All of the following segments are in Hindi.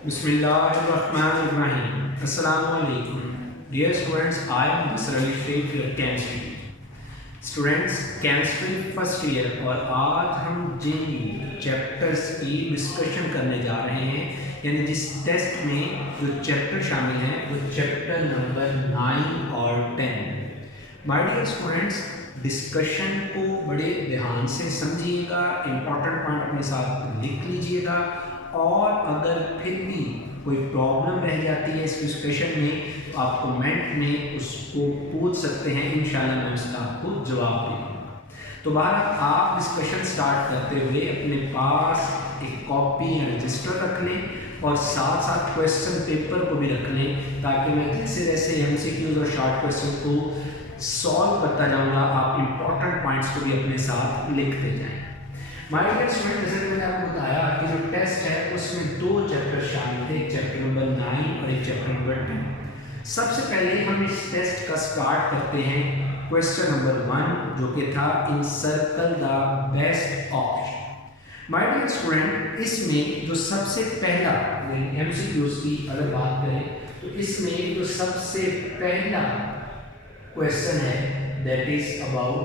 Bismillahirrahmanirrahim. Assalamu alaikum. Dear students, I am Mr. Ali Sheikh, your chemistry. Students chemistry first year और आज हम जिन चैप्टर्स की डिस्कशन करने जा रहे हैं यानी जिस टेस्ट में जो चैप्टर शामिल हैं वो चैप्टर नंबर 9 और 10। माय डियर स्टूडेंट्स, डिस्कशन को बड़े ध्यान से समझिएगा, इंपॉर्टेंट पॉइंट अपने साथ लिख लीजिएगा और अगर फिर भी कोई प्रॉब्लम रह जाती है इस डिस्कशन में तो आप कमेंट में उसको पूछ सकते हैं, इंशाल्लाह मैं उसका आपको जवाब दूंगा। तो बहरहाल आप डिस्कशन स्टार्ट करते हुए अपने पास एक कॉपी या रजिस्टर रख लें और साथ साथ क्वेश्चन पेपर को भी रख लें ताकि मैं जैसे जैसे एमसीक्यूज और शॉर्ट क्वेश्चन को सॉल्व करता जाऊँगा आप इंपॉर्टेंट पॉइंट्स को भी अपने साथ लिखते जाएँ। माय डियर स्टूडेंट, जैसे मैंने आपको बताया कि जो टेस्ट है उसमें दो चैप्टर शामिल थे, एक चैप्टर नंबर 9 और एक चैप्टर नंबर 10। सबसे पहले हम इस टेस्ट का स्टार्ट करते हैं क्वेश्चन नंबर 1 जो कि था encircle the best option. My dear student, इसमें जो सबसे पहला एमसीक्यूज की अगर बात करें तो इसमें जो सबसे पहला क्वेश्चन है that is about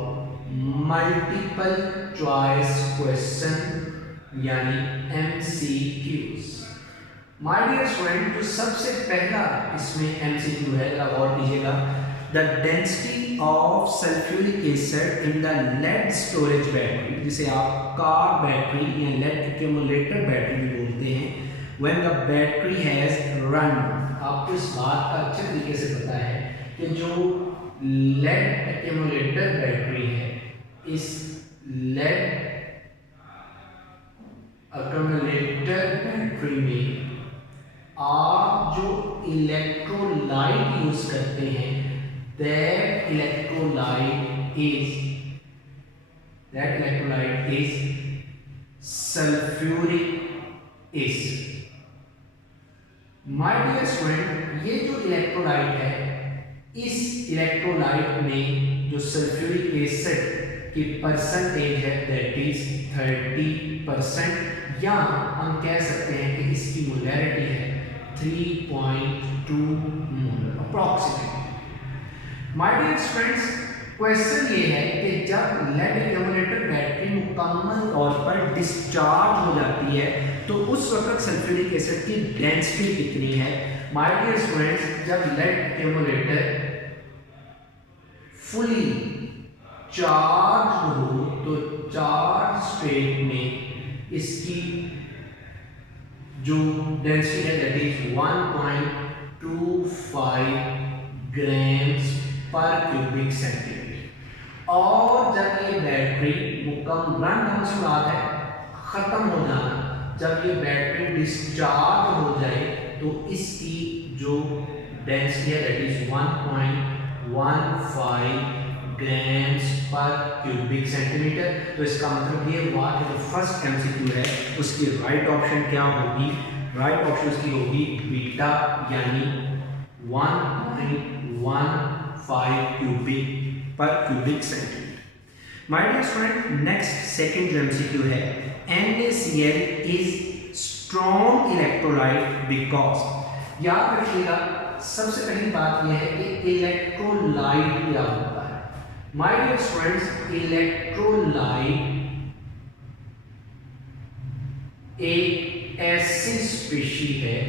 multiple choice question यानी MCQs। माय डियर स्टूडेंट, जो सबसे पहला इसमें MCQ है जरा गौर कीजिएगा। The density of sulphuric acid in the lead storage battery, जिसे आप कार बैटरी या लेड एक्यूमुलेटर बैटरी भी बोलते हैं, when the battery has run. आपको इस बात का अच्छे तरीके से पता है कि जो लेड एक्यूमुलेटर बैटरी है, इस लेड एक्यूमुलेटर बैटरी में आप जो इलेक्ट्रोलाइट यूज करते हैं that electrolyte is sulfuric acid। My dear student, ये जो इलेक्ट्रोलाइट है इस इलेक्ट्रोलाइट में जो सल्फ्यूरिक एसिड की परसेंटेज है दैट इज 30%, या हम कह सकते हैं कि इसकी मोलैरिटी है 3.2 mole approximately. My dear students, question ये है कि जब लेड एक्यूमुलेटर बैटरी मुकम्मल तौर पर डिस्चार्ज हो जाती है तो उस वक्त सल्फ्यूरिक एसिड की डेंसिटी कितनी है। माय डियर स्टूडेंट्स, जब लेड एक्यूमुलेटर फुली चार्ज हो तो चार्ज स्टेट में इसकी जो डेंसिटी है दैट इज 1.25 ग्राम्स पर क्यूबिक सेंटीमीटर। और जब ये बैटरी मुकम्मल रन होने से बाद है खत्म हो जाना, जब ये बैटरी डिस्चार्ज हो जाए तो इसकी जो डेंसिटी है दैट इज 1.15 ग्राम्स पर क्यूबिक सेंटीमीटर। तो इसका मतलब ये हुआ कि जो फर्स्ट MCQ है उसकी राइट ऑप्शन क्या होगी, राइट ऑप्शन उसकी होगी बीटा यानी 1.15 क्यूबिक पर cubic centimetre. My dear student, next second जो MCQ है NaCl is strong electrolyte because. याद रखिएगा सबसे पहली बात यह है कि इलेक्ट्रोलाइट क्या होता है। माय डियर स्टूडेंट्स, इलेक्ट्रोलाइट एक ऐसी स्पीशी है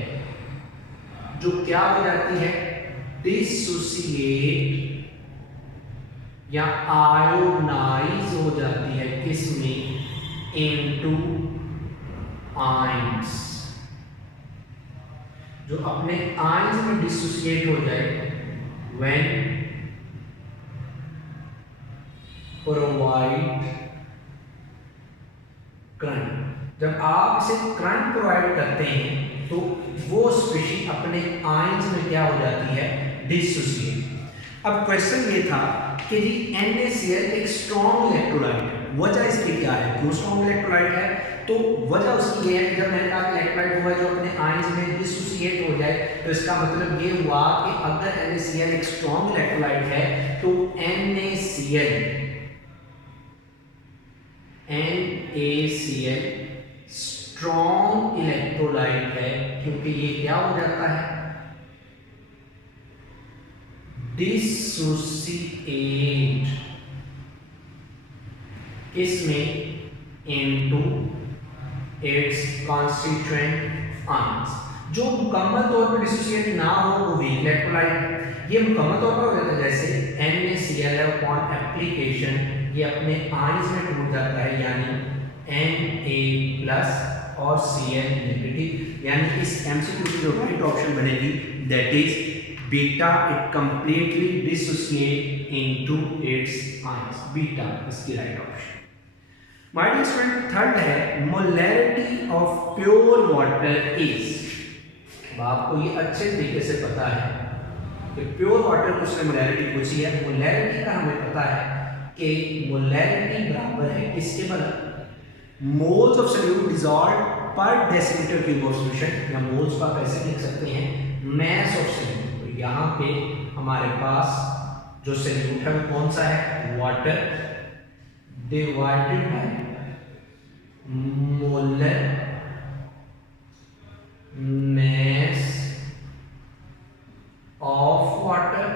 जो क्या हो जाती है, डिसोसिएट या आयोनाइज हो जाती है किसमें, इनटू आयंस। जो अपने आयंस में डिसोसिएट हो जाए व्हेन प्रोवाइड करंट। जब आप इसे करंट प्रोवाइड करते हैं तो वो स्पीशी अपने आयंस में क्या हो जाती है, डिसोसिएट। अब क्वेश्चन ये था कि जी NaCl एक स्ट्रॉन्ग इलेक्ट्रोलाइट है, वजह इसकी क्या है, क्यों स्ट्रॉन्ग इलेक्ट्रोलाइट है? तो वजह उसकी ये है कि जब मैंने कहा इलेक्ट्रोलाइट हुआ जो अपने आयंस में डिसोसिएट हो जाए तो इसका मतलब ये हुआ कि अगर NaCl एक स्ट्रॉन्ग इलेक्ट्रोलाइट है तो NaCl स्ट्रॉन्ग स्ट्रॉन्ग इलेक्ट्रोलाइट है, क्योंकि ये क्या हो जाता है, डिसोसिएट किसमें, इनटू इट्स कॉन्स्टिट्यूएंट आयंस। जो मुकम्मल तौर पर डिसोसिएट ना हो वो वीक इलेक्ट्रोलाइट, ये मुकम्मल तौर पर हो जाता है, जैसे NaCl अपॉन एप्लीकेशन ये अपने आयंस में टूट जाता है, यानी Na+ और Cl नेगेटिव, यानी इस MCQ की जो राइट ऑप्शन बनेगी that is beta, it completely dissociate into its ions, beta इसकी right option. My dear student, third है molarity of pure water is. आपको ये अच्छे तरीके से पता है कि प्योर वाटर को उसने मोलैरिटी पूछी है। मोलैरिटी का हमें पता है कि मोलैरिटी बराबर है किसके बराबर, मोल्स ऑफ सॉल्यूट डिसॉल्व्ड पर डेसीमीटर क्यूब ऑफ सॉल्यूशन, या मोल्स को आप ऐसे लिख सकते हैं मास ऑफ सॉल्यूट। तो यहाँ पे हमारे पास जो सॉल्यूट है वो कौन सा है, water, divided by molar mass of water,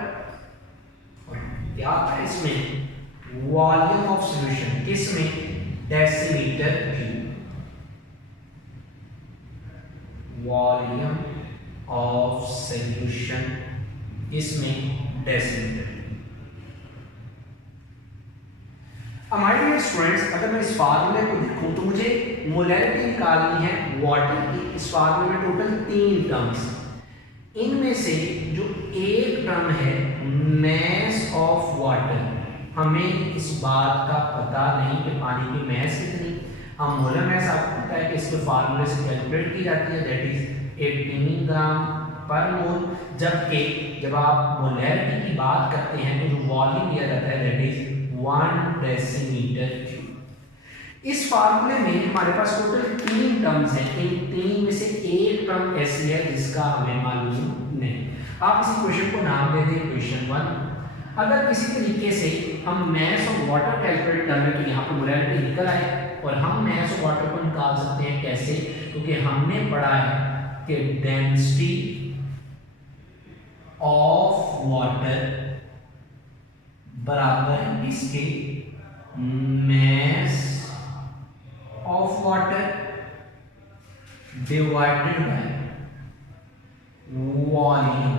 और क्या था इसमें, वॉल्यूम ऑफ सॉल्यूशन किसमें, decimetre cube, volume of solution इसमें डेसीमीटर। हमारे डियर स्टूडेंट्स, अगर मैं इस फार्मूले को देखूं तो मुझे मोलैरिटी निकालनी है वाटर की। इस फार्मूले में टोटल 3 टर्म्स, इनमें से जो एक टर्म है मैस ऑफ वाटर, हमें इस बात का पता नहीं कि पानी की मैस कितनी। हम मोलर मैस आपको पता है कि इसके फार्मूले से कैलकुलेट की जाती है, दैट इज 18 ग्राम पर मोल। जबकि जब आप मोलैरिटी की बात करते हैं तो जो वॉल्यूम दिया जाता है दैट इज 1 डेसीमीटर क्यूब। इस फार्मूले में हमारे पास टोटल 3 टर्म्स हैं, इन 3 में से एक टर्म ऐसी है जिसका हमें मालूम नहीं। आप इस इक्वेशन को नाम दे दें इक्वेशन 1। अगर किसी तरीके से हम मास ऑफ वाटर कैलकुलेट कर लें तो यहाँ पर मोलैरिटी निकल आए, और हम मास ऑफ वाटर को निकाल सकते हैं कैसे, क्योंकि हमने पढ़ा है कि डेंसिटी ऑफ वाटर बराबर है किसके, mass of water divided by volume।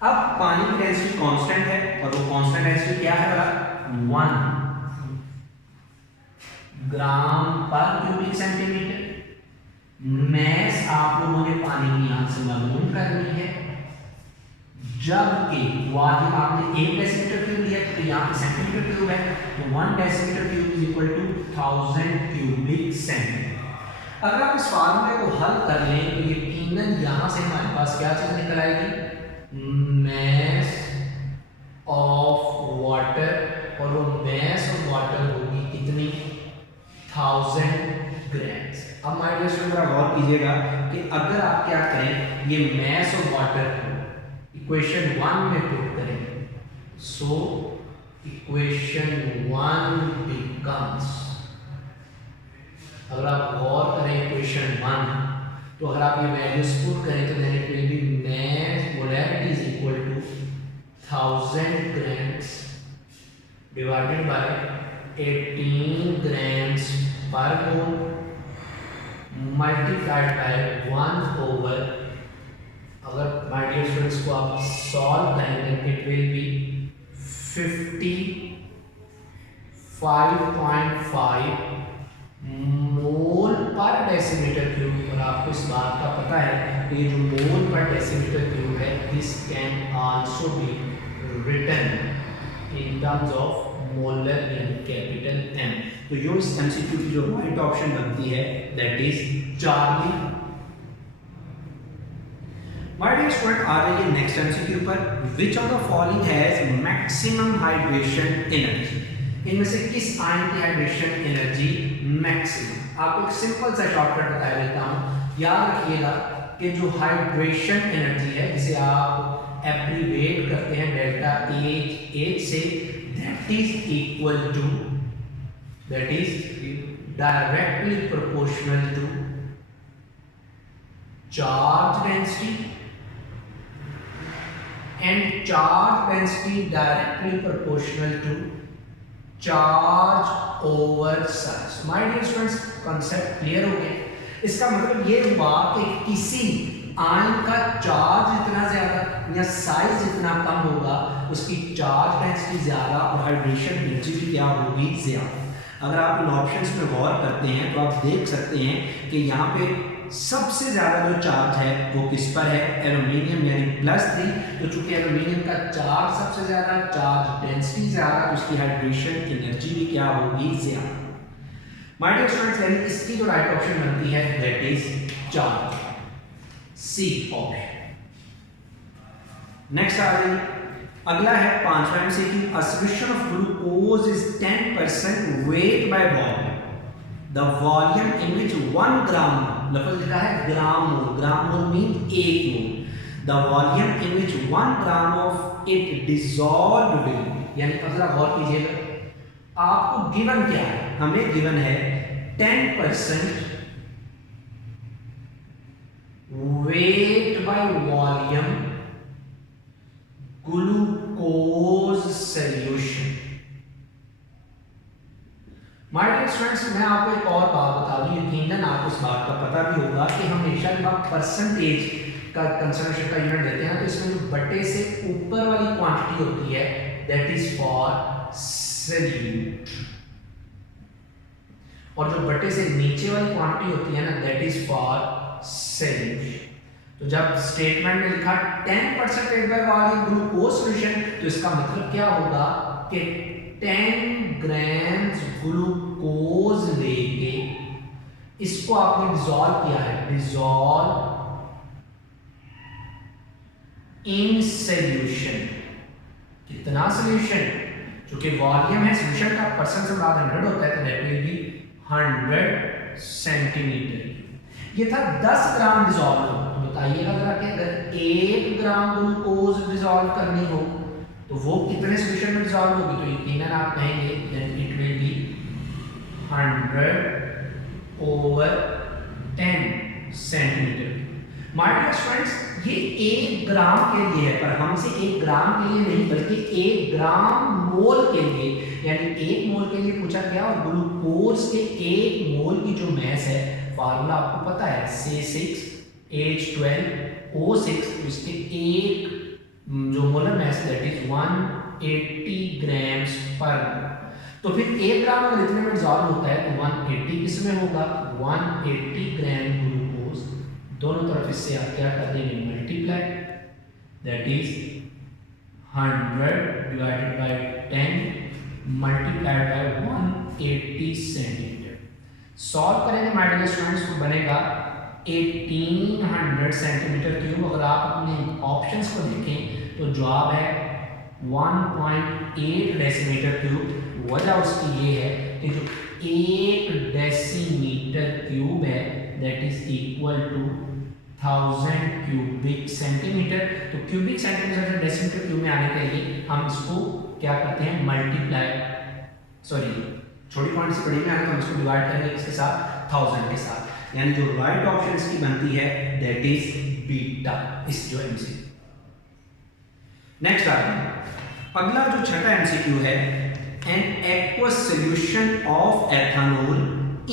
अब पानी की डेंसिटी कांस्टेंट है, और वो कांस्टेंट डेंसिटी क्या है बड़ा, 1 ग्राम पर क्यूबिक सेंटीमीटर। मैस आप लोगों ने पानी की यहां से मालूम करनी है, जबकि वॉल्यूम आपने 1 डेसीमीटर क्यूब लिया तो यहाँ सेंटीमीटर क्यूब है, तो 1 decimetre cube is equal to 1000 cubic centimetre. अगर आप इस फार्मूले को हल कर लें तो यकीनन यहाँ से हमारे पास क्या चीज निकल आएगी, मैस ऑफ वाटर, और वो मैस ऑफ वाटर होगी कितनी, 1000 ग्राम्स। अब माय डियर स्टूडेंट गौर कीजिएगा कि अगर आप क्या करें, ये मैस ऑफ वाटर इक्वेशन 1 में पुट करें, सो इक्वेशन 1 बिकम्स, अगर आप गौर करें इक्वेशन 1 तो अगर आप ये वैल्यूज पुट करें तो then it will be mass molarity is equal to 1000 grams divided by 18 grams पर मोल मल्टीप्लाइड बाय 1 ओवर, अगर माय डियर स्टूडेंट्स को आप सॉल्व करेंगे इट विल बी 55.5 मोल पर डेसीमीटर क्यूब। और आपको इस बात का पता है कि ये जो मोल पर डेसीमीटर क्यूब है this can also be written in terms of molar यानी कैपिटल M। तो यो इस MCQ की जो राइट ऑप्शन बनती है that is Charlie. My dear student, आ रही है नेक्स्ट MCQ पर, which of the following has maximum hydration energy. इनमें से किस आयन की हाइड्रेशन एनर्जी मैक्सिमम। आपको एक सिंपल सा शॉर्टकट बता देता हूं, याद रखिएगा कि जो हाइड्रेशन एनर्जी है जिसे आप एब्रीवेट करते हैं डेल्टा H से, that is equal to that is directly proportional to charge density, and charge density directly proportional to charge over size. My dear students, concept clear हो गया। इसका मतलब ये हुआ कि किसी आयन का चार्ज जितना ज्यादा या साइज जितना कम होगा उसकी चार्ज डेंसिटी ज्यादा और हाइड्रेशन एनर्जी भी क्या होगी ज्यादा। अगर आप इन ऑप्शंस में गौर करते हैं तो आप देख सकते हैं कि यहाँ पे सबसे ज्यादा जो चार्ज है वो किस पर है, एल्यूमिनियम यानी +3। तो चूंकि एल्यूमिनियम का चार्ज सबसे ज्यादा, चार्ज डेंसिटी ज्यादा, तो उसकी हाइड्रेशन एनर्जी भी क्या होगी ज्यादा। माय डियर स्टूडेंट्स, यानी इसकी जो राइट ऑप्शन बनती है that is charge, C option. Next आ गई, अगला है 5वां MCQ. A solution of glucose is 10% weight by volume. The volume in which 1 gram, लफ्ज लिखा है gram mole, gram mole mean 1 mole. The volume in which 1 gram of it dissolved will, यानी अगला गौर कीजिएगा, आपको गिवन क्या है, हमें गिवन है 10% weight by volume glucose solution. My dear students, मैं आपको एक और बात बता दूं, यकीनन आपको इस बात का पता भी होगा कि हमेशा जब आप परसेंटेज का कंसंट्रेशन का यूनिट देते हैं तो इसमें जो बटे से ऊपर वाली क्वांटिटी होती है दैट इज फॉर सॉल्यूट, और जो बटे से नीचे वाली क्वांटिटी होती है ना दैट इज फॉर सॉल्यूशन। तो जब स्टेटमेंट में लिखा 10% weight by volume glucose solution, तो इसका मतलब क्या होगा कि 10 ग्राम्स ग्लूकोज लेके इसको आपने डिसॉल्व किया है, डिसॉल्व इन सॉल्यूशन। कितना सॉल्यूशन, क्योंकि वॉल्यूम है, सॉल्यूशन का परसेंट से मुराद 100 होता है, तो दैट विल बी 100 सेंटीमीटर। ये था 10 ग्राम डिसॉल्व हो। तो बताइएगा जरा कि अगर 1 ग्राम ग्लूकोज डिसॉल्व करनी हो तो वो कितने सॉल्यूशन में डिसॉल्व होगी, तो यकीनन आप कहेंगे then it will be 100/10 centimetre. My dear students, ये 1 ग्राम के लिए है, पर हमसे 1 ग्राम के लिए नहीं बल्कि 1 ग्राम मोल के लिए, यानी 1 मोल के लिए पूछा गया। और ग्लूकोज के 1 मोल की जो मास है, फार्मूला आपको पता है, C6H12O6, इसके एक जो molar mass that is 180 grams पर। तो फिर 1 ग्राम अगर इतने में डिसॉल्व होता है तो 180 किस में होगा, 180 ग्राम ग्लूकोज। दोनों तरफ इससे आप क्या कर देंगे, multiply, that is 100 divided by 10 multiplied by 180 centimetre. Solve करेंगे माय डियर स्टूडेंट्स, तो बनेगा 1800 सेंटीमीटर क्यूब। अगर आप अपने ऑप्शंस को देखें तो जवाब है 1.8 डेसीमीटर क्यूब। वजह उसकी ये है कि जो 1 डेसीमीटर क्यूब है that is equal to 1000 cubic centimetre. तो क्यूबिक सेंटीमीटर से डेसीमीटर क्यूब में आने के लिए हम इसको क्या करते हैं, मल्टीप्लाई, सॉरी छोटी क्वांटिटी से बड़ी में आने तो हम इसको डिवाइड करेंगे इसके साथ 1000 के साथ, यानी जो राइट ऑप्शन इसकी बनती है दैट इज बीटा, इस जो एमसीक्यू। नेक्स्ट आते हैं, अगला जो छठा एमसीक्यू है, an aqueous solution of ethanol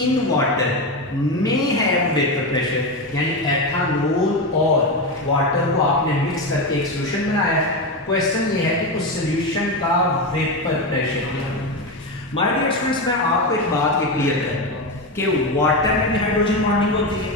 in water may have vapour pressure, यानी एथेनॉल और वाटर को आपने मिक्स करके एक सॉल्यूशन बनाया है। क्वेश्चन ये है कि उस सॉल्यूशन का वेपर प्रेशर क्या है। माय डियर स्टूडेंट्स, मैं आपको एक बात ये क्लियर करूंगा कि वाटर में भी हाइड्रोजन बॉन्डिंग होती है,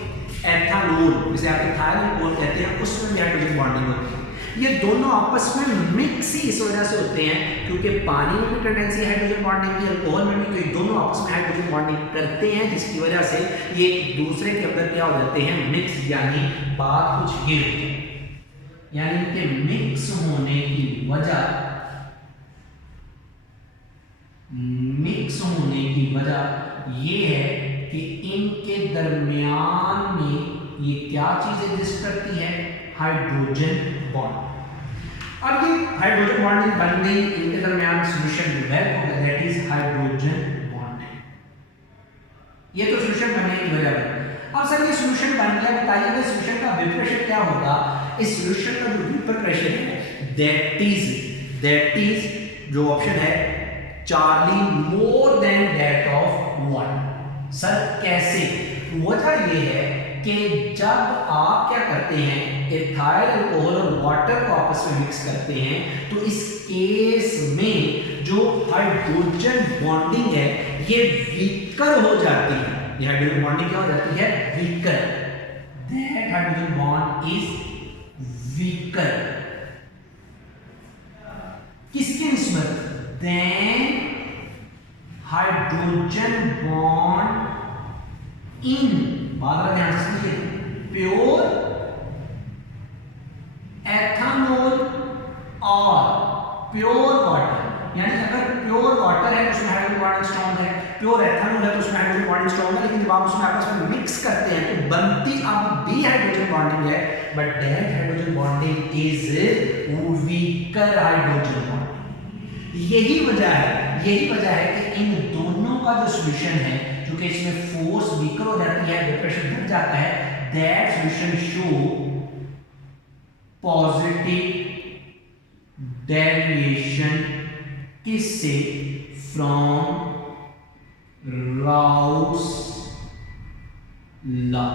एथेनॉल जिसे आप इथाइल कहते हैं उसमें भी हाइड्रोजन बॉन्डिंग होती है। ये दोनों आपस में मिक्स ही इस वजह से होते हैं क्योंकि पानी में भी टेंडेंसी है हाइड्रोजन बॉन्डिंग की, अल्कोहल में भी, तो ये दोनों आपस में हाइड्रोजन बॉन्डिंग करते हैं, जिसकी वजह से ये एक दूसरे के अंदर क्या हो जाते हैं, मिक्स, यानी बात कुछ ये होती है, यानी कि मिक्स होने की वजह, मिक्स होने की वजह ये है कि इनके दरमियान में ये क्या चीज एग्जिस्ट करती है, हाइड्रोजन बॉन्ड। अब ये हाइड्रोजन बॉन्डिंग बन गई, इनके दरमियान सॉल्यूशन डेवलप हो गया, दैट इज हाइड्रोजन बॉन्डिंग। ये तो सॉल्यूशन बनने की वजह है। अब सर ये सॉल्यूशन बन गया, बताइए कि सॉल्यूशन का वेपर प्रेशर क्या होगा। इस सॉल्यूशन का जो वेपर प्रेशर है दैट इज जो ऑप्शन है Charlie more than that of 1। Sir कैसे? वजह ये है कि जब आप क्या करते हैं एथाइल अल्कोहल और वाटर को आपस में मिक्स करते हैं तो इस केस में जो हाइड्रोजन बॉन्डिंग है ये वीकर हो जाती है। ये हाइड्रोजन बॉन्डिंग क्या हो जाती है? Weaker. That hydrogen bond is weaker किसके निस्बत? देन हाइड्रोजन बॉन्ड इन, बात का ध्यान से सुनिए, प्योर एथेनॉल और प्योर वाटर। यानी अगर प्योर वाटर है तो उसमें हाइड्रोजन बॉन्डिंग स्ट्रांग है, प्योर एथेनॉल है तो उसमें हाइड्रोजन बॉन्डिंग स्ट्रांग है, लेकिन जब आप उसमें आपस में मिक्स करते हैं तो बनती अब भी हाइड्रोजन बॉन्डिंग है, but that hydrogen bonding is weaker hydrogen bonding. यही वजह है कि इन दोनों का जो सॉल्यूशन है, जो कि इसमें फोर्स वीकर हो जाती है, ब्लड प्रेशर बढ़ जाता है, that solution show positive deviation किससे? From Raoult's law.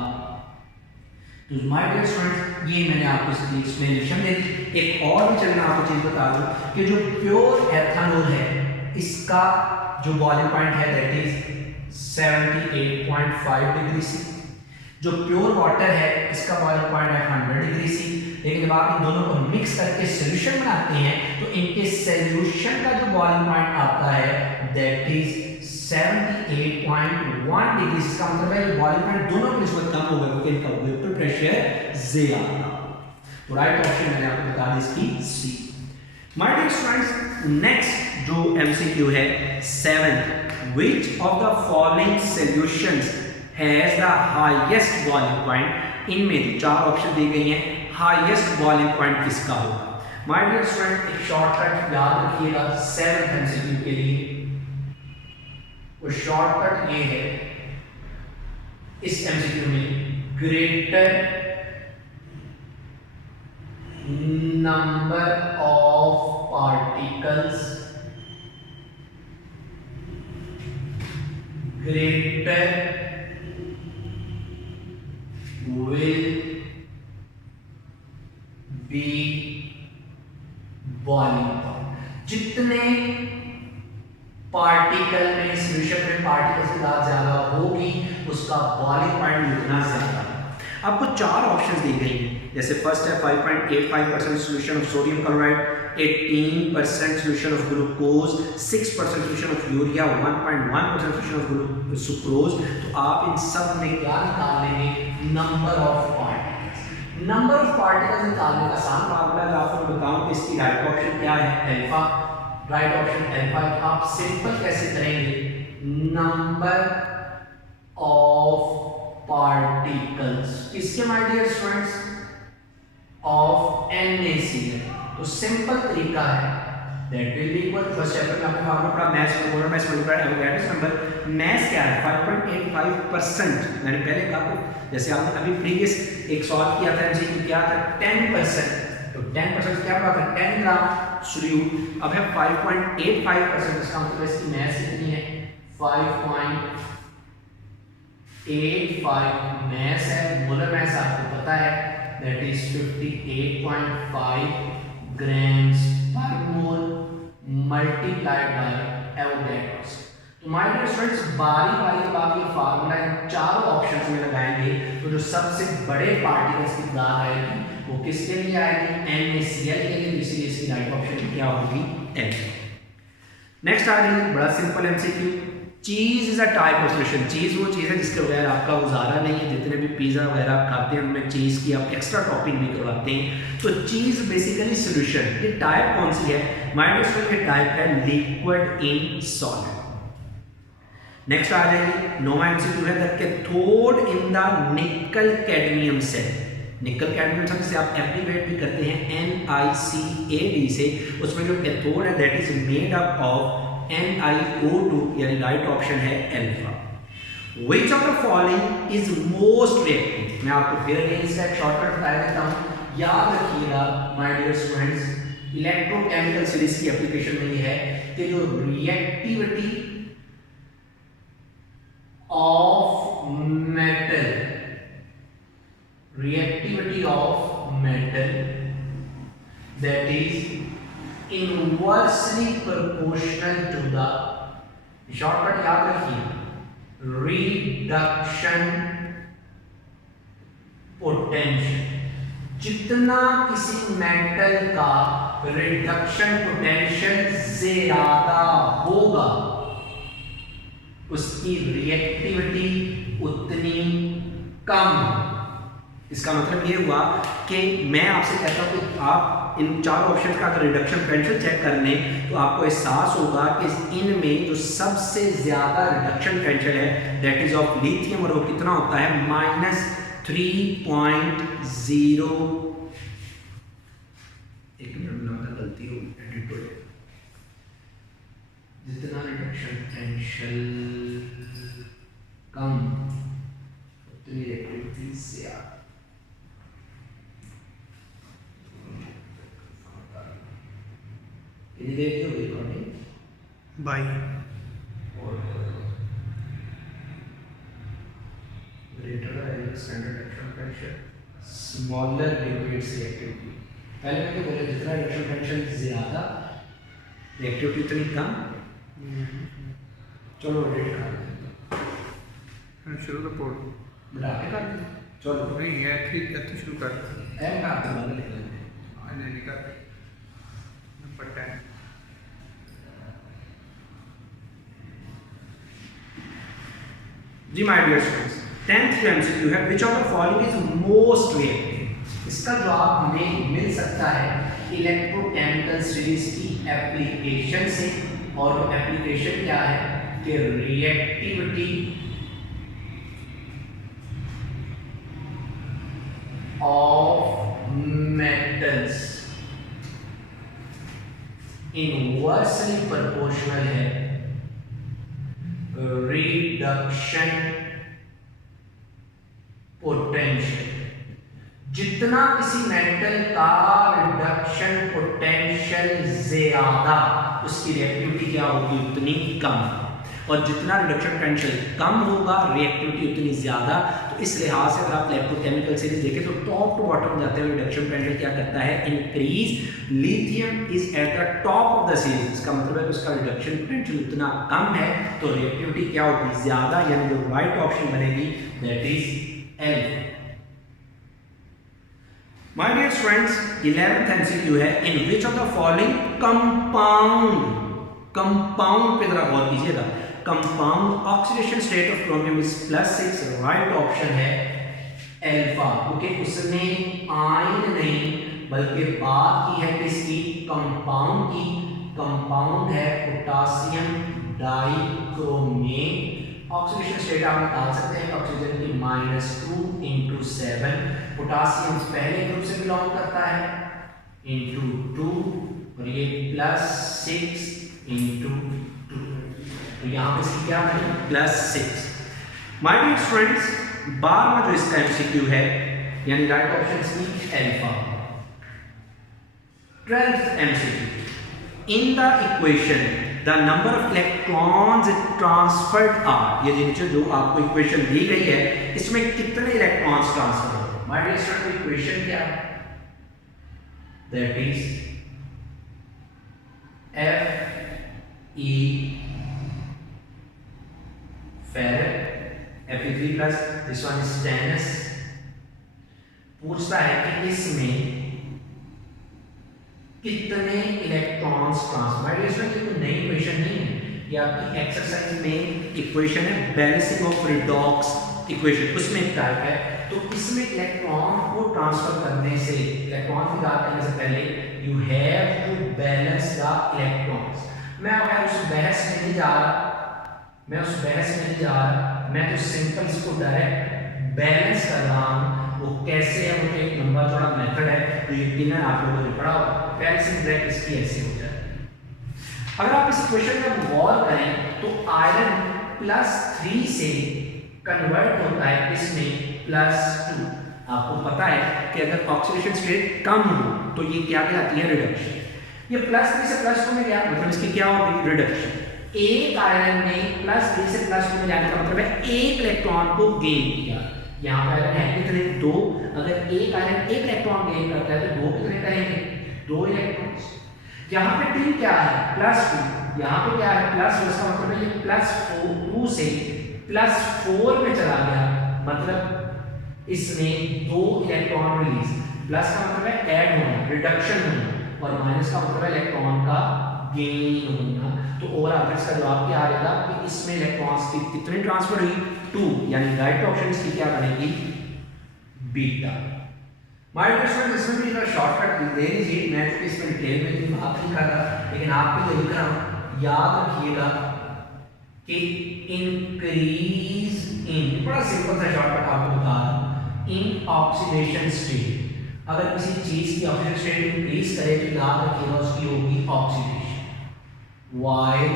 तो माय डियर स्टूडेंट्स, ये मैंने आपको इसकी एक्सप्लेनेशन दे दी। एक और भी चलना आपको चीज बता दूं कि जो प्योर एथेनॉल है इसका जो बॉइलिंग पॉइंट है दैट इज 78.5 डिग्री सी। जो प्योर वाटर है इसका बॉइलिंग पॉइंट है 100 डिग्री सी। लेकिन जब आप इन दोनों को मिक्स करके सॉल्यूशन बनाते हैं तो इनके सॉल्यूशन का जो बॉइलिंग पॉइंट आता है दैट इज 78.1 डिग्री। इसका मतलब है ये बॉइलिंग पॉइंट दोनों के निस्बत कम हो गया क्योंकि इनका वेपर प्रेशर ज्यादा। तो राइट ऑप्शन मैंने आपको बता दी इसकी सी। माय डियर स्टूडेंट्स, नेक्स्ट जो एमसीक्यू है 7th, which of the following solutions has the highest boiling point. इनमें जो चार ऑप्शन दी गई हैं हाईएस्ट बॉइलिंग पॉइंट किसका होगा? माय डियर स्टूडेंट, एक शॉर्टकट याद रखिएगा 7th एमसीक्यू के लिए। वो शॉर्टकट ये है इस एमसीक्यू में, greater number of particles, greater will be boiling point। जितने पार्टिकल में सॉल्यूशन में पार्टिकल्स की तादाद ज्यादा होगी उसका बॉइलिंग पॉइंट उतना ज्यादा। आपको चार ऑप्शंस दी गई हैं, जैसे फर्स्ट है 5.85% solution of sodium chloride, 18% solution of glucose, 6% solution of urea, 1.1% solution of sucrose। तो आप इन सब में क्या निकाल लेंगे? Number of particles. Number of particles निकालने का आसान फार्मूला अगर आपको बताऊं तो इसकी राइट ऑप्शन क्या है? अल्फा। Right option alpha. आप सिंपल कैसे करेंगे? नंबर ऑफ पार्टिकल्स किसके my dear students? Of NaCl। तो सिंपल तरीका है that will be equal, first chapter में आपने फार्मूला पढ़ा mass molar mass multiplied Avogadro's number. Mass क्या है? 5.85%। मैंने पहले कहा आपको, जैसे आपने अभी प्रीवियस एक सॉल्व किया था एमसीक्यू, क्या था? 10%। तो 10% क्या हुआ था? 10 ग्राम सोल्यूट। अब है 5.85%, इसका मतलब इसकी मास कितनी है? 5.85 मास है। मोलर मास आपको पता है that is 58.5 grams per mole multiplied by Avogadro's। तो माय डियर स्टूडेंट्स, बारी बारी जब आप ये फार्मूला इन चारों ऑप्शंस में लगाएंगे तो जो सबसे बड़े पार्टिकल्स की तादाद आएगी वो किसके लिए आएगी? NaCl के लिए। इसलिए इसकी राइट ऑप्शन क्या होगी? N। नेक्स्ट आ रही है बड़ा सिंपल एमसीक्यू, चीज is a type of solution. चीज वो चीज है जिसके बगैर आपका गुजारा नहीं है। जितने भी पिज्जा वगैरह आप खाते हैं उनमें चीज की आप एक्स्ट्रा टॉपिंग भी करवाते हैं। तो चीज बेसिकली सॉल्यूशन। ये टाइप कौन सी है? माइंड स्टूडेंट, ये टाइप है लिक्विड इन सॉलिड। नेक्स्ट आ जाएगी 9वां एमसीक्यू है the cathode in the nickel cadmium cell. Nickel cadmium cell से आप एब्रिवेट भी करते हैं NiCad से। उसमें जो कैथोड है that is made up of NiO2, यानी राइट ऑप्शन है alpha. Which of the following is most reactive. मैं आपको फिर अगेन इसका एक शॉर्टकट बता देता हूँ, याद रखिएगा my dear students, electrochemical series की एप्लीकेशन में ये है कि जो reactivity of metal, reactivity of metal that is inversely proportional to the, shortcut याद रखिए, रिडक्शन पोटेंशियल। जितना किसी मेटल का रिडक्शन पोटेंशियल ज्यादा होगा उसकी रिएक्टिविटी उतनी कम। इसका मतलब ये हुआ कि मैं आपसे कहता हूँ कि आप इन चार ऑप्शन का अगर रिडक्शन पोटेंशियल चेक कर लें तो आपको एहसास होगा कि इनमें जो सबसे ज़्यादा रिडक्शन पोटेंशियल है दैट इज ऑफ लिथियम, और वो कितना होता है -3.0। एक मिनट गलती हो एडिट हो जाए। जितना रिडक्शन पोटेंशियल कम उतनी रिएक्टिविटी ज्यादा। ये देखिए रिकॉर्डिंग बाय और greater the standard reduction potential smaller liquids reactivity. पहले मैं क्या बोले, जितना रिडक्शन पोटेंशियल ज्यादा रिएक्टिविटी उतनी कम। चलो एडिट कर देते शुरू तो पढ़ बढ़ा के कर देते। चलो नहीं है, ठीक है, तो शुरू कर एम का आपके बाद लिख लेते हैं। आज नहीं कर नंबर 10। जी my dear students, 10th MCQ है which of the following is most reactive. इसका जवाब हमें मिल सकता है इलेक्ट्रोकेमिकल सीरीज की एप्लीकेशन से, और वो एप्लीकेशन क्या है कि reactivity of metals inversely proportional है रिडक्शन पोटेंशियल। जितना किसी मेटल का रिडक्शन पोटेंशियल ज्यादा उसकी रिएक्टिविटी क्या होगी उतनी कम, और जितना रिडक्शन पोटेंशियल कम होगा रिएक्टिविटी उतनी ज्यादा। तो इस लिहाज से अगर आप इलेक्ट्रोकेमिकल सीरीज देखें तो टॉप टू बॉटम जाते हुए रिडक्शन पोटेंशियल क्या करता है, increase. Lithium is at the top of the series, इसका मतलब है कि उसका रिडक्शन पोटेंशियल उतना कम है तो रिएक्टिविटी क्या होगी ज्यादा, यानी जो राइट ऑप्शन बनेगी that is L. My dear students, 11th MCQ है in which of the following compound, compound पे जरा गौर कीजिएगा, compound oxidation state of chromium is +6, right option है अल्फा, क्योंकि उसने आयन नहीं बल्कि बात की है किसकी, कंपाउंड की। कंपाउंड है पोटासियम डाइक्रोमेट। ऑक्सीडेशन स्टेट आप निकाल सकते हैं ऑक्सीजन की -2 × 7, पोटासियम पहले ग्रुप से बिलोंग करता है × 2 और ये +6 × 2, तो यहाँ पे इसकी क्या बनी +6। माय डियर स्टूडेंट्स, 12वां जो इसका एमसीक्यू है यानी राइट ऑप्शन इसकी alpha. 12th MCQ, in the equation the number of electrons transferred are, ये नीचे जो आपको इक्वेशन दी गई है इसमें कितने इलेक्ट्रॉन्स ट्रांसफर हो। माय डियर स्टूडेंट, इक्वेशन क्या है, that is Fe farad Fe3+, this one is stannous. पूछता है कि इसमें कितने इलेक्ट्रॉन्स ट्रांसफर। इसमें कोई नई इक्वेशन नहीं है, ये आपकी एक्सरसाइज में इक्वेशन है बैलेंसिंग ऑफ रिडॉक्स इक्वेशन, उसमें एक टाइप है। तो इसमें इलेक्ट्रॉन को ट्रांसफर करने से, इलेक्ट्रॉन की बात करने से पहले you have to balance the electrons. मैं उस बहस में नहीं जा रहा, मैं तो सिंपल इसको डायरेक्ट बैलेंस कर रहा हूँ। वो कैसे है, वो एक लंबा चौड़ा मेथड है तो यकीनन आप लोगों ने पढ़ा होगा। बैलेंसिंग ब्रेक इसकी ऐसे हो जाए। अगर आप इस इक्वेशन में गौर करें तो आयरन +3 से कन्वर्ट होता है इसमें +2। आपको पता है कि अगर ऑक्सीडेशन स्टेट कम हो तो ये क्या कहलाती है, रिडक्शन। ये +3 से +2 में गया मतलब इसकी क्या होगी, रिडक्शन। एक आयरन ने +3 से +2 में जाने का मतलब है एक इलेक्ट्रॉन को गेन किया। यहाँ पर आयरन है कितने, 2। अगर एक आयरन एक इलेक्ट्रॉन गेन करता है तो 2 कितने करेंगे, 2 इलेक्ट्रॉन्स। यहाँ पे T क्या है, +2, यहाँ पे क्या है +4, इसका मतलब है ये +2 से +4 में चला गया, मतलब इसमें 2 इलेक्ट्रॉन रिलीज। प्लस का मतलब है ऐड होना, रिडक्शन होना, और माइनस का मतलब है इलेक्ट्रॉन का गेन होना। तो ओवरऑल इसका जवाब क्या आ जाएगा कि इसमें इलेक्ट्रॉन्स की कितने ट्रांसफर हुई, 2, यानी राइट ऑप्शन इसकी क्या बनेगी, बीटा। माय डियर स्टूडेंट्स, इसमें भी एक शॉर्टकट दे दीजिए। मैं तो इसमें डिटेल में भी बात नहीं कर रहा, लेकिन आपके लिए लिख रहा हूं, याद रखिएगा कि इंक्रीज इन, बड़ा सिंपल सा शॉर्टकट आपको बता रहा हूं, इन ऑक्सीडेशन स्टेट। अगर किसी चीज की ऑक्सीडेशन स्टेट इंक्रीज करे तो याद रखिएगा उसकी होगी oxidation, while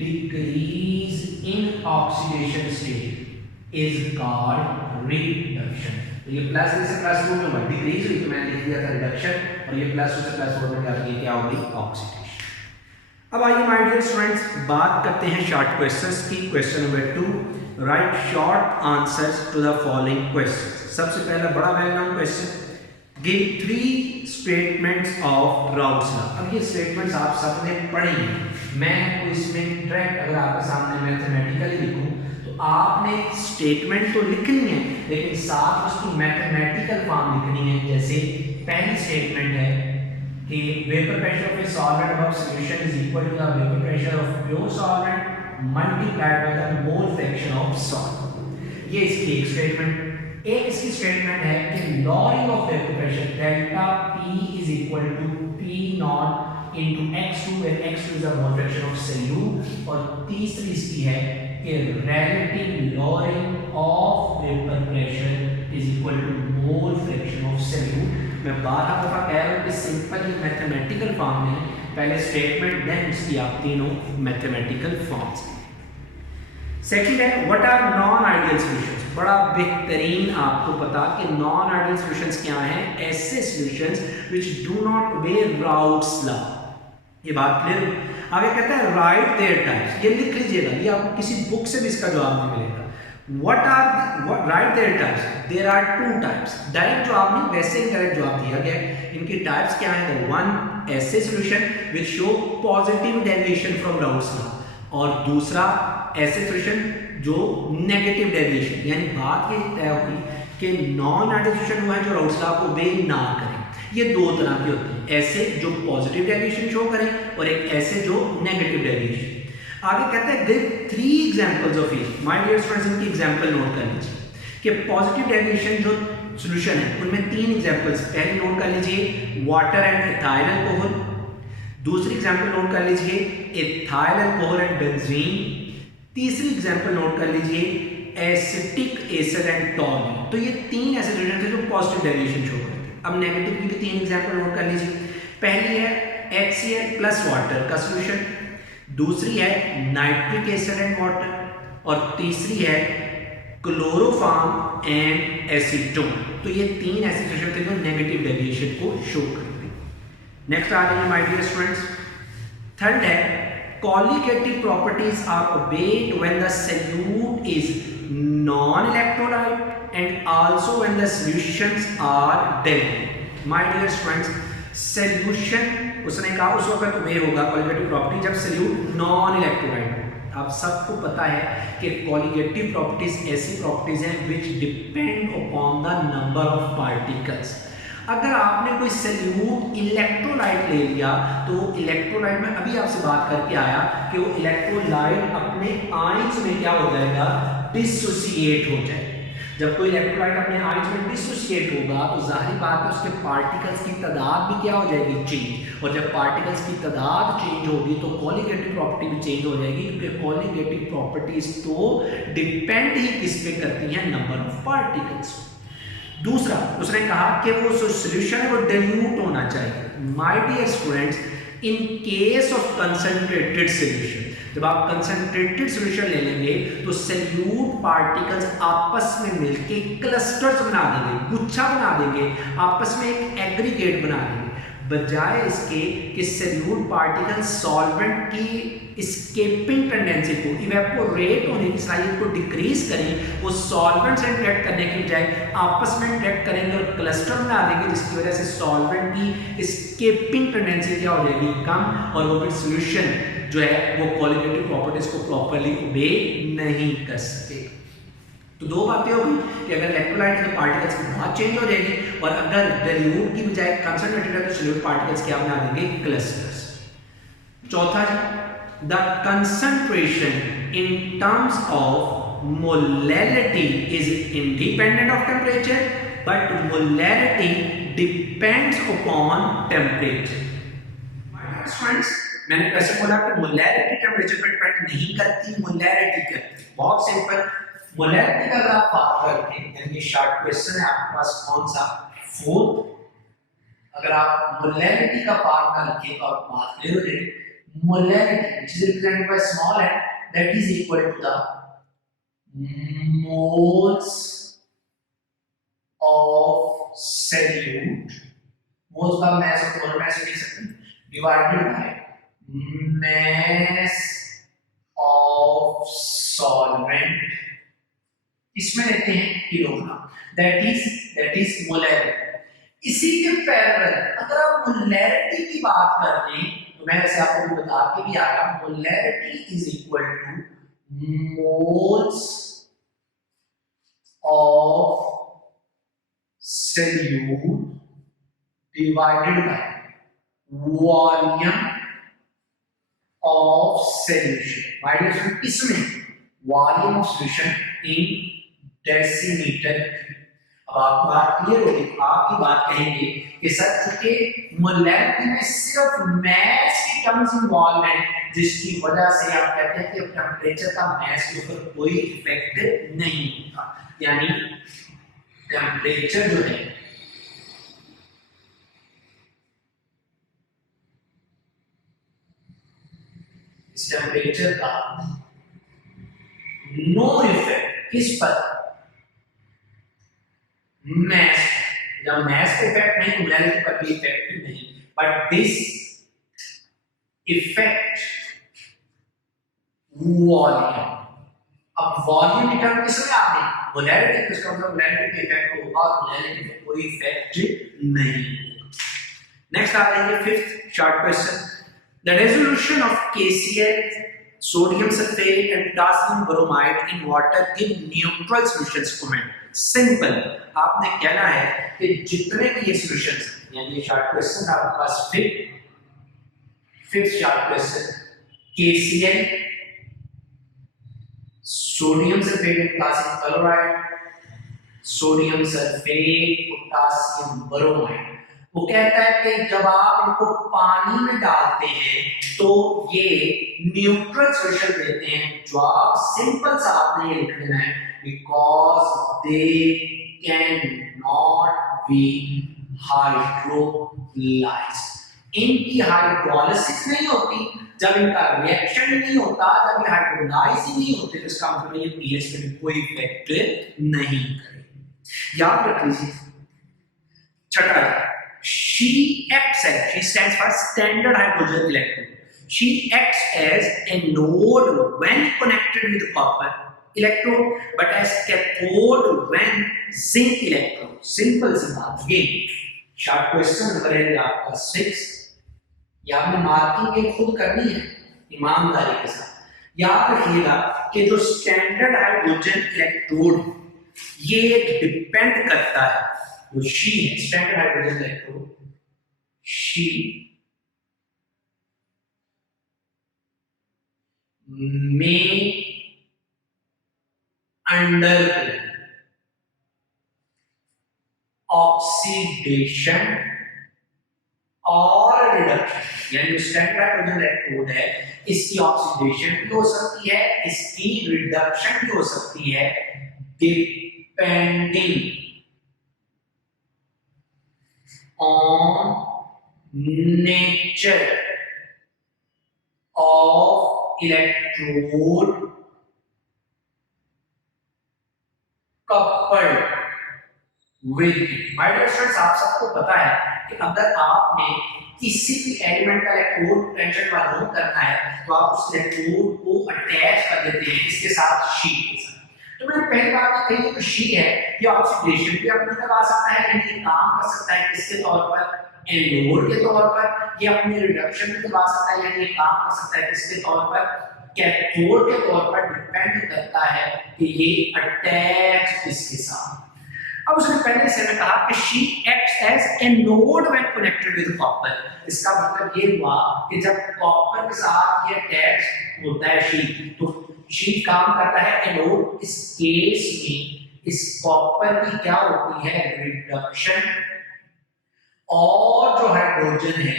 decrease in oxidation state is called reduction। तो ये +3 से +2 में हुआ डिक्रीज हुई तो मैंने लिख दिया था रिडक्शन, और ये +2 से +4 में क्या होगी, ऑक्सीडेशन। अब आइए माय डियर स्टूडेंट्स बात करते हैं शॉर्ट क्वेश्चंस की। Question number 2, right short answers to the following questions. सबसे पहला बड़ा well known question, give 3 statements of Raoult's law. अब ये स्टेटमेंट्स आप सबने पढ़ी हैं, मैं आपको इसमें डायरेक्ट अगर आपके सामने मैथमेटिकली लिखूं तो आपने स्टेटमेंट तो लिखनी है, लेकिन साथ उसकी मैथमेटिकल फॉर्म लिखनी है। जैसे पहली स्टेटमेंट है कि vapour pressure of a solvent above solution is equal to the vapour pressure of pure solvent multiplied by the mole fraction of salt. ये इसकी एक स्टेटमेंट। एक इसकी स्टेटमेंट है कि lowering of vapour pressure delta P is equal to P not into x2 when x2 is the mole fraction of solute. और तीसरी इसकी है कि relative lowering of vapour pressure is equal to mole fraction of solute. मैं 12 दफा कह रहा हूं कि सिंपल मैथमेटिकल फॉर्म में पहले स्टेटमेंट देन इसकी आप तीनों मैथमेटिकल फॉर्म्स। सेकंड है what are non ideal solutions. बड़ा बेहतरीन आपको पता कि नॉन आइडियल सॉल्यूशंस क्या हैं, ऐसे solutions which do not obey routes law. ये बात क्लियर। आगे कहता है राइट देयर टाइप्स, ये लिख लीजिएगा, ये आपको किसी बुक से भी इसका जवाब नहीं मिलेगा। Right there types, there are 2 types. Direct जवाब नहीं, वैसे इनडायरेक्ट जवाब दिया गया है। इनकी टाइप्स क्या है, 1 ऐसे solution which show positive deviation from routes law, और दूसरा ऐसे सॉल्यूशन जो नेगेटिव डेविएशन, यानी बात ये तय होगी कि नॉन आइडियल सॉल्यूशन वो है जो राउट्स लॉ को ओबे ना करें। ये 2 तरह के होते हैं, ऐसे जो पॉजिटिव डेविएशन शो करें और एक ऐसे जो नेगेटिव डेविएशन। आगे कहता है give 3 examples of each. My dear students, इनकी एग्जांपल नोट कर लीजिए कि पॉजिटिव डेविएशन जो सॉल्यूशन है उनमें 3 एग्जांपल्स पहले नोट कर लीजिए, वाटर एंड इथाइल अल्कोहल। दूसरी एग्जांपल नोट कर लीजिए, इथाइल अल्कोहल एंड बेंजीन। तीसरी एग्जांपल नोट कर लीजिए, एसिटिक एसिड एंड टॉल्यूइन। तो ये 3 ऐसे सॉल्यूशन थे जो पॉजिटिव डेविएशन शो करते हैं। अब नेगेटिव की 3 एग्जांपल नोट कर लीजिए। पहली है HCl प्लस वाटर का सॉल्यूशन, दूसरी है नाइट्रिक एसिड एंड वाटर, और तीसरी है क्लोरोफॉर्म एंड एसीटोन। तो ये 3 ऐसे सॉल्यूशन थे जो नेगेटिव डेविएशन को शो करते हैं। नेक्स्ट आ जाइए माय डियर स्टूडेंट्स, थर्ड है colligative properties are obeyed when the solute is non-electrolyte and also when the solutions are dilute। My dear students, solution उसने कहा उस वक्त obey होगा colligative property जब solute non-electrolyte हो। आप सबको पता है कि colligative properties ऐसी properties हैं which depend upon the number of particles। अगर आपने कोई सल्यूट इलेक्ट्रोलाइट ले लिया तो इलेक्ट्रोलाइट में अभी आपसे बात करके आया कि वो इलेक्ट्रोलाइट अपने आयंस में क्या हो जाएगा, डिसोसिएट हो जाएगा। जब कोई इलेक्ट्रोलाइट अपने आयंस में डिसोसिएट होगा तो जाहिर बात है उसके पार्टिकल्स की तादाद भी क्या हो जाएगी, चेंज। और जब पार्टिकल्स की तादाद चेंज होगी तो कॉलिगेटिव प्रॉपर्टी भी चेंज हो जाएगी, क्योंकि कॉलिगेटिव प्रॉपर्टीज तो डिपेंड ही किस पे करती हैं, नंबर ऑफ पार्टिकल्स। दूसरा उसने कहा कि वो जो सॉल्यूशन है वो डाइल्यूट होना चाहिए। My dear students, in case of concentrated solution, जब आप कंसंट्रेटेड सॉल्यूशन ले लेंगे तो सॉल्यूट पार्टिकल्स आपस में मिलके क्लस्टर्स बना देंगे, गुच्छा बना देंगे, आपस में एक एग्रीगेट बना देंगे, बजाय इसके कि सॉल्यूट पार्टिकल सॉल्वेंट की एस्केपिंग टेंडेंसी को, इवेपोरेट होने की सलाहियत को डिक्रीज करें, वो सॉल्वेंट से इंटरेक्ट करने की बजाय आपस में इंटरेक्ट करेंगे और क्लस्टर बना देंगे, जिसकी वजह से सॉल्वेंट की एस्केपिंग टेंडेंसी क्या हो जाएगी, कम, और वो फिर सॉल्यूशन जो है वो कोलिगेटिव प्रॉपर्टीज को प्रॉपर्ली ओबे नहीं कर सकेगा। तो दो बातें हो गई कि अगर इलेक्ट्रोलाइट के पार्टिकल्स की बहुत चेंज हो जाएगी, और अगर डाइल्यूट की बजाय कंसंट्रेटेड है तो सॉल्यूट पार्टिकल्स क्या बना देंगे, क्लस्टर्स। चौथा, the concentration in terms of molality is independent of temperature, but molality depends upon temperature. Friends, मैंने कैसे बोला कि मोलैरिटी टेम्परेचर पर डिपेंड नहीं करती, मोलैरिटी करती है। बहुत सिंपल, मोलैरिटी का अगर आप बात करते हैं, यानी ये शॉर्ट क्वेश्चन है आपके पास कौन सा, फोर्थ, अगर आप मोलैरिटी का फॉर्मूला लिखें तो आप बात करेंगे molarity which is represented by small m, that is equal to the moles of solute, moles का मास ऑफ मोलर मास लिख सकते हैं, divided by mass of solvent, इसमें लेते हैं किलोग्राम, दैट इज मोलैरिटी। इसी के पैरेलल अगर आप मोलैरिटी की बात कर लें तो मैं वैसे आपको बता के भी आया, molarity is equal to moles of solute divided by volume of solution, wide इसमें volume of solution in decimetre. अब आपको बात क्लियर होगी, आप ये बात कहेंगे कि सर चूंकि मोलैरिटी में सिर्फ मास की टर्म्स इन्वॉल्व है, जिसकी वजह से आप कहते हैं कि टेम्परेचर का मास के ऊपर कोई इफेक्ट नहीं होता, यानी टेम्परेचर जो है टेम्परेचर का नो इफेक्ट किस पर, मैस, जब मैस पे इफेक्ट नहीं, मोलैरिटी पर भी इफेक्ट नहीं, बट दिस इफेक्ट वॉल्यूम। अब वॉल्यूम की टर्म किसमें आ गई, मोलैरिटी, किसका मतलब मोलैरिटी पे इफेक्ट होगा और मोलैरिटी पे कोई इफेक्ट नहीं होगा। नेक्स्ट आ रही है fifth short question, the resolution of KCl, sodium sulfate and potassium bromide in water give neutral solutions comment। Simple, आपने कहना है कि जितने भी ये सॉल्यूशंस, यानी ये शॉर्ट क्वेश्चन आपके पास fifth short question, KCl, sodium sulphate and potassium chloride, sodium sulphate, potassium bromide, वो कहता है कि जब आप इनको पानी में डालते हैं तो ये न्यूट्रल सॉल्यूशन देते हैं। जवाब सिंपल सा आपने ये लिख लेना है, because they can not be hydrolysed. इनकी हाइड्रोलिसिस नहीं होती, जब इनका रिएक्शन नहीं होता, जब ये हाइड्रोलाइज ही नहीं होते, तो इसका मतलब ये पीएच पे कोई इफेक्ट नहीं करेगी। याद रख लीजिए। छठा, she acts as, she stands for standard hydrogen electrode, she acts as a node when connected with copper electrode but as cathode when zinc electrode। Simple सी बात। ये शॉर्ट क्वेश्चन नंबर है आपका 6, या आपने मार्किंग ये खुद करनी है ईमानदारी के साथ। याद रखिएगा कि जो स्टैंडर्ड हाइड्रोजन इलेक्ट्रोड ये डिपेंड करता है, जो शी है स्टैंडर्ड हाइड्रोजन इलेक्ट्रोड, शी में अंडर ऑक्सीडेशन और रिडक्शन, यानी स्टैंडर्ड हाइड्रोजन इलेक्ट्रोड है, इसकी ऑक्सीडेशन भी हो सकती है, इसकी रिडक्शन भी हो सकती है, depending on nature of electrode coupled with, my dear students, आप सबको पता है कि अगर आपने किसी भी एलिमेंट का इलेक्ट्रोड पोटेंशियल मालूम करना है तो आप उस इलेक्ट्रोड को अटैच कर देते हैं इसके साथ शीट के साथ। तो मैंने पहली बात कही कि शीट है ये ऑक्सीडेशन भी अपनी करवा सकता है, यानी ये काम कर सकता है किसके तौर पर, एनोड के तौर पर, ये अपनी रिडक्शन भी करवा सकता है, यानी ये काम कर सकता है किसके तौर पर, कैथोड के तौर पर। डिपेंड करता है कि ये अटैच किसके साथ। अब उसने पहले से कहा कि she acts as a node when connected with copper। इसका मतलब ये हुआ कि जब कॉपर के साथ ये अटैच होता है तो she काम करता है एनोड। इस केस में इस कॉपर की क्या होती है, रिडक्शन, और जो हाइड्रोजन है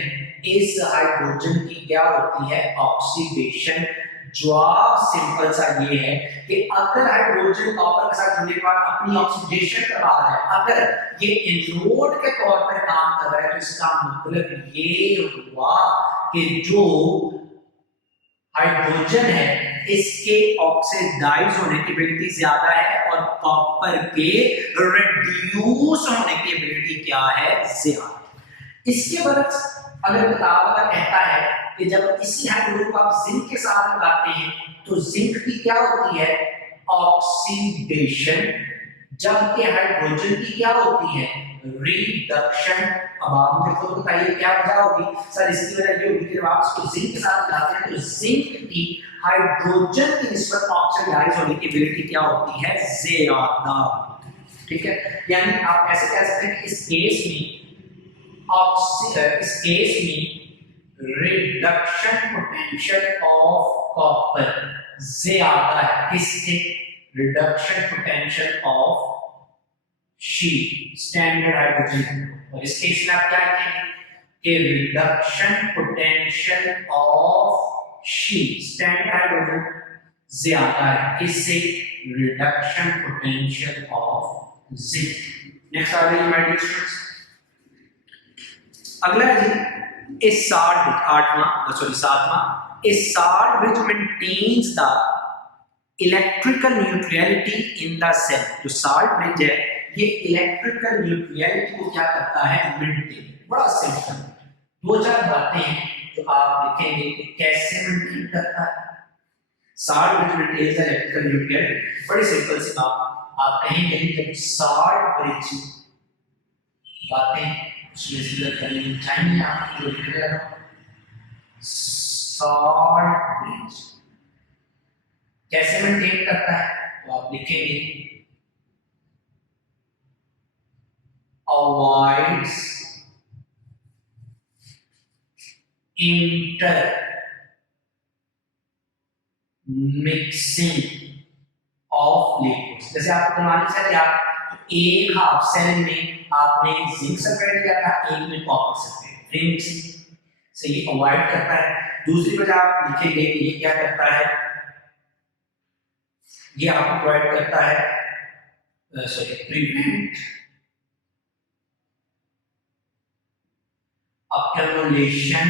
इस हाइड्रोजन की क्या होती है, ऑक्सीडेशन। जवाब सिंपल सा ये है कि अगर हाइड्रोजन कॉपर के साथ जुड़ने के बाद अपनी ऑक्सीडेशन करवा रहा है, अगर ये एनोड के तौर पर काम कर रहा है, तो इसका मतलब ये हुआ कि जो हाइड्रोजन है इसके ऑक्सीडाइज होने की एबिलिटी ज्यादा है और कॉपर के रिड्यूस होने की एबिलिटी क्या है, ज्यादा। इसके बरक्स अगर किताब का कहता है कि जब इसी हाइड्रोजन को आप जिंक के साथ लगाते हैं तो जिंक की क्या होती है, ऑक्सीडेशन, जबकि हाइड्रोजन की क्या होती है, रिडक्शन। अब आप मुझे खुद बताइए क्या वजह होगी, सर इसकी वजह ये होगी कि जब आप इसको जिंक के साथ लगाते हैं तो जिंक की हाइड्रोजन की निस्बत ऑक्सीडाइज होने की एबिलिटी क्या होती है, ज्यादा। ठीक है, यानी आप ऐसे कह सकते हैं कि इस केस में रिडक्शन पोटेंशियल ऑफ कॉपर ज्यादा है किसके, reduction potential of SHE, standard hydrogen. और इस केस में आप क्या लिखेंगे कि reduction potential of SHE, standard hydrogen, ज्यादा है किससे, reduction potential of zinc. Next आ गई माय डियर स्टूडेंट्स, अगला है जी a salt bridge, a salt bridge maintains the electrical neutrality in the cell। जो salt bridge है ये electrical neutrality को क्या करता है, मेंटेन। बड़ा सिंपल, दो चार बातें हैं जो आप लिखेंगे कि कैसे मेंटेन करता है। salt bridge maintains the electrical neutrality, बड़ी सिंपल सी बात। आप कहेंगे जब salt bridge बातें उसमें से करनी चाहिए, आप जो लिख रहे हो सॉल्ट ब्रिज कैसे मेंटेन करता है, तो आप लिखेंगे avoids inter mixing of liquids. जैसे आपको बनानी चाहिए, आप एक हाफ सेल में आपने जिंक सल्फेट लिया था, एक में कॉपर सल्फेट, मिक्सिंग से ये अवॉइड करता है। दूसरी वजह आप लिखेंगे कि ये क्या करता है, ये आपको प्रोवाइड करता है प्रिवेंट accumulation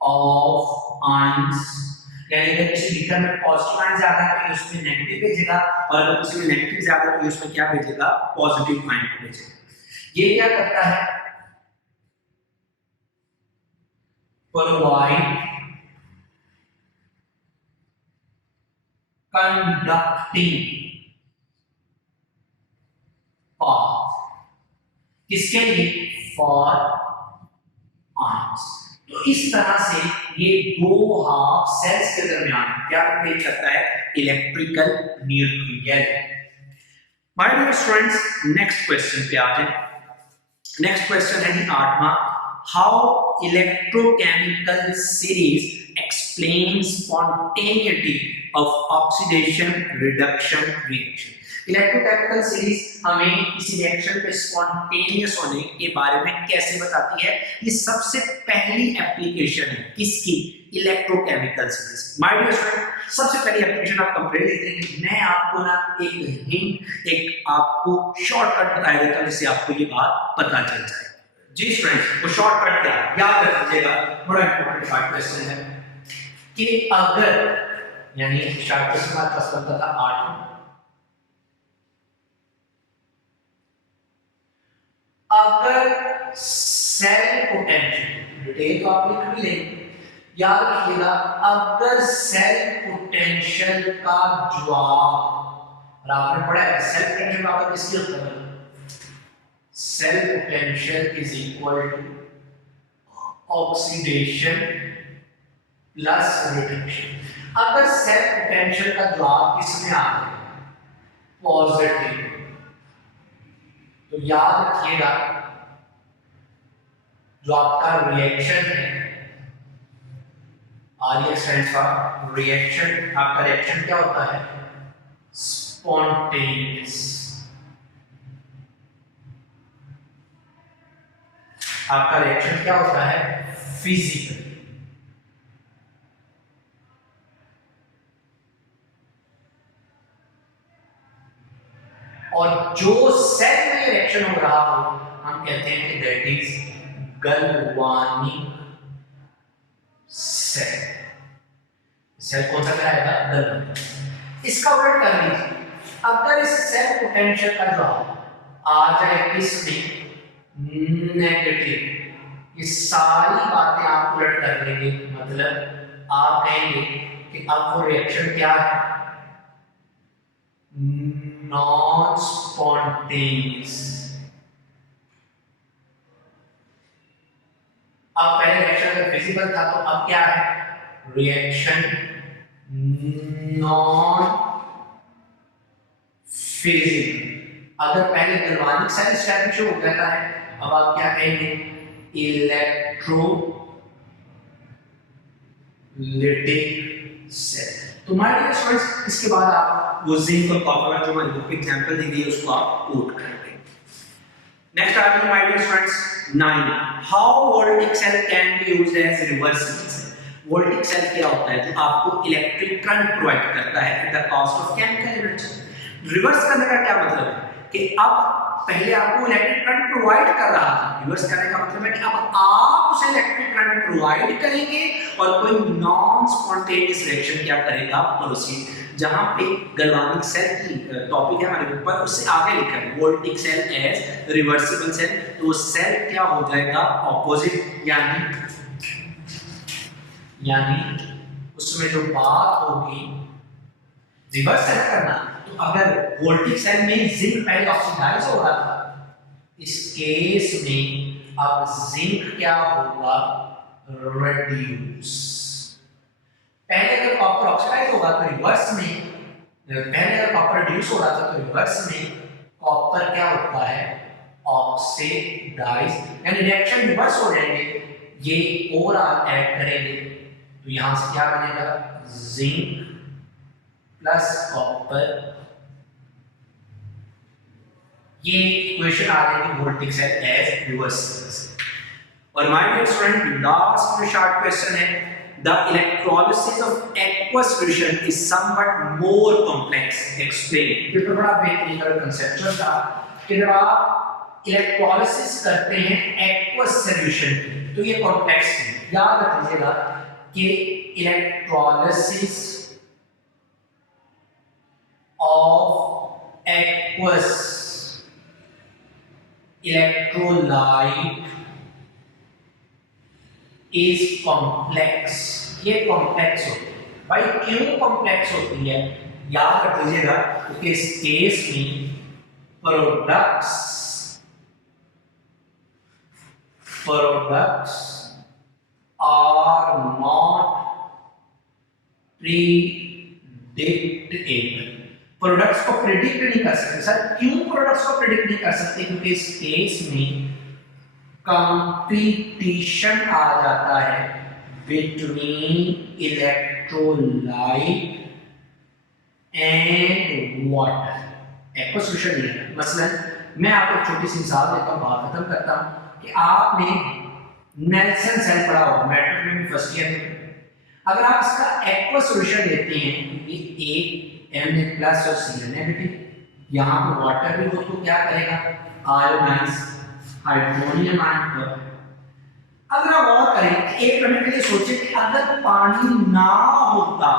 of ions, यानी अगर किसी बीकर में पॉजिटिव आयन ज्यादा है तो उसमें नेगेटिव भेजेगा, और अगर किसी में नेगेटिव ज्यादा है तो उसमें क्या भेजेगा, पॉजिटिव आयन भेजेगा। ये क्या करता है, प्रोवाइड कंडक्टिंग पाथ, किसके लिए, फॉर आयंस। तो इस तरह से ये दो हाफ सेल्स के दरमियान क्या मेंटेन करता है, electrical neutral. My dear students, next question पे आ जाए। नेक्स्ट क्वेश्चन है जी 8वां, how electrochemical series explain spontaneity of oxidation reduction reaction. Electrochemical series हमें किसी रिएक्शन के स्पॉन्टेनियस होने के बारे में कैसे बताती है, ये सबसे पहली एप्लीकेशन है किसकी, electrochemical series. My dear student, सबसे पहली एप्लीकेशन आप कंपेयर देखेंगे, मैं आपको ना एक हिंट, एक आपको शॉर्टकट बता देता हूं जिससे आपको ये बात पता चल जाए। जी स्टूडेंट्स, वो शॉर्टकट क्या है याद रख लीजिएगा, बड़ा इंपॉर्टेंट शॉर्ट क्वेश्चन है कि अगर, यानी शॉर्ट क्वेश्चन हमारे पास बनता था 8, अगर सेल पोटेंशियल, डिटेल तो आप लिख भी लेंगे, याद रखिएगा अगर सेल पोटेंशियल का जवाब, और आपने पढ़ा है सेल पोटेंशियल का मतलब किसकी होता है, cell potential is equal to oxidation plus reduction. अगर सेल पोटेंशियल का जवाब किसमें आ गया पॉजिटिव, तो याद रखिएगा जो आपका रिएक्शन है, आर स्टैंड्स फॉर रिएक्शन, आपका रिएक्शन क्या होता है स्पॉन्टेनियस, आपका रिएक्शन क्या होता है फिजिकल। और जो सेल में रिएक्शन हो रहा हो हम कहते हैं कि that is galvanic cell. Cell कौन सा कहलाएगा गैल्वानिक। इसका उलट कर लीजिए, अगर इस सेल पोटेंशियल का जवाब आ जाए किसमें नेगेटिव, ये सारी बातें आप उलट कर लेंगे, मतलब आप कहेंगे कि अब वो रिएक्शन क्या है नॉन स्पॉन्टेनियस। अब पहले रिएक्शन अगर फिजिकल था तो अब क्या है रिएक्शन नॉन फिजिकल। अगर पहले गैल्वानिक सेल एस्टैब्लिश हो गया है, अब आप क्या कहेंगे इलेक्ट्रोलाइटिक सेल। तो माय डियर स्टूडेंट्स, इसके बाद आप वो जिंक और कॉपर जो हमारी बुक में एग्जांपल दी गई है उसको आप कोट करेंगे। Next item my dear students 9, how voltaic cell can be used as reversible cell. Voltaic cell क्या होता है जो आपको इलेक्ट्रिक करंट प्रोवाइड करता है at the cost of chemical energy. Reverse करने का क्या मतलब है कि अब पहले आपको इलेक्ट्रिक करंट प्रोवाइड कर रहा था, रिवर्स करने का मतलब है कि अब आप उसे इलेक्ट्रिक करंट प्रोवाइड करेंगे और कोई नॉन स्पॉन्टेनियस रिएक्शन क्या करेगा प्रोसीड। जहां पे गैल्वानिक सेल की टॉपिक है हमारे ऊपर, उससे आगे लिखा है voltaic cell as reversible cell, तो वो सेल क्या हो जाएगा ऑपोजिट, यानी उसमें जो बात होगी रिवर्स सेल करना। तो अगर वोल्टिक सेल में जिंक पहले ऑक्सीडाइज हो रहा था, इस केस में अब जिंक क्या होगा रिड्यूस। पहले अगर कॉपर ऑक्सीडाइज होगा तो रिवर्स में, पहले अगर कॉपर रिड्यूस हो रहा था तो रिवर्स में कॉपर क्या होता है ऑक्सीडाइज, यानी रिएक्शन रिवर्स हो जाएंगे, ये और आप ऐड करेंगे तो यहां से क्या बनेगा जिंक प्लस कॉपर, ये इक्वेशन आ जाएगी voltaic cell as reversible cell. और माय डियर स्टूडेंट लास्ट में शॉर्ट क्वेश्चन है, the electrolysis of aqueous solution is somewhat more complex, explain. ये तो बड़ा बेहतरीन और कंसेप्चुअल था कि जब आप इलेक्ट्रोलिसिस करते हैं एक्वस सॉल्यूशन की तो ये कॉम्प्लेक्स है। याद रख लीजिएगा कि electrolysis of aqueous electrolyte is complex। ये कॉम्प्लेक्स होती है। भाई क्यों कॉम्प्लेक्स होती है याद रख लीजिएगा, क्योंकि इस केस में प्रोडक्ट्स आर नॉट प्रीडिक्टेबल। प्रोडक्ट्स को प्रेडिक्ट नहीं कर सकते। सर क्यों प्रोडक्ट्स को प्रेडिक्ट नहीं कर सकते? क्योंकि इस केस में कंपटीशन आ जाता है between electrolyte and water. Aqueous solution नहीं है। मसलन मैं आपको एक छोटी सी मिसाल देता हूँ, बात खत्म करता हूँ कि आपने नेल्सन सेल पढ़ा होगा मैट्रिक में फर्स्ट ईयर में। अगर आप इसका एक्वस सॉल्यूशन लेते हैं, ये एक Na प्लस और Cl नेगेटिव, यहाँ पर वाटर भी उसको क्या करेगा आयोनाइज हाइड्रोनियम आयन। अगर आप और करें, एक मिनट के लिए सोचें कि अगर पानी ना होता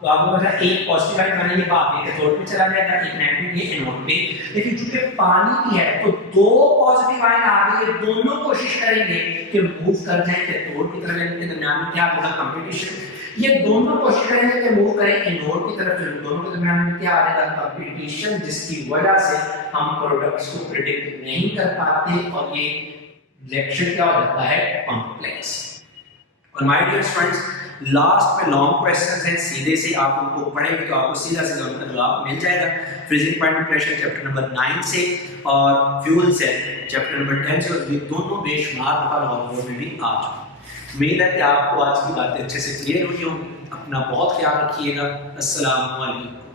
तो आपको पता है एक पॉजिटिव आयन माने ये बात है कैथोड पे चला जाएगा, एक नेगेटिव ये एनोड पे। लेकिन चूंकि पानी की है तो दो पॉजिटिव आयन आ गए, ये दोनों कोशिश करेंगे कि मूव कर जाए कैथोड की तरफ, इनके दरमियान में क्या होगा कंपटीशन। ये दोनों कोशिश करेंगे कि मूव करें एनोड की तरफ, तो दोनों के दरमियान में क्या आ जाएगा कंपटीशन, जिसकी वजह से हम प्रोडक्ट्स को प्रेडिक्ट नहीं कर पाते और ये रिएक्शन क्या हो जाता है कॉम्प्लेक्स। और माय डियर स्टूडेंट्स लास्ट में लॉन्ग क्वेश्चंस हैं, सीधे से आप उनको पढ़ेंगे तो आपको सीधा सीधा उनका जवाब मिल जाएगा। Freezing point and pressure chapter number 9 से और फ्यूल सेल चैप्टर नंबर 10 से, और ये दोनों बेशुमार दफा लॉन्ग में भी आ चुके। उम्मीद है कि आपको आज की बातें अच्छे से क्लियर हुई हो। अपना बहुत ख्याल रखिएगा। अस्सलाम वालेकुम।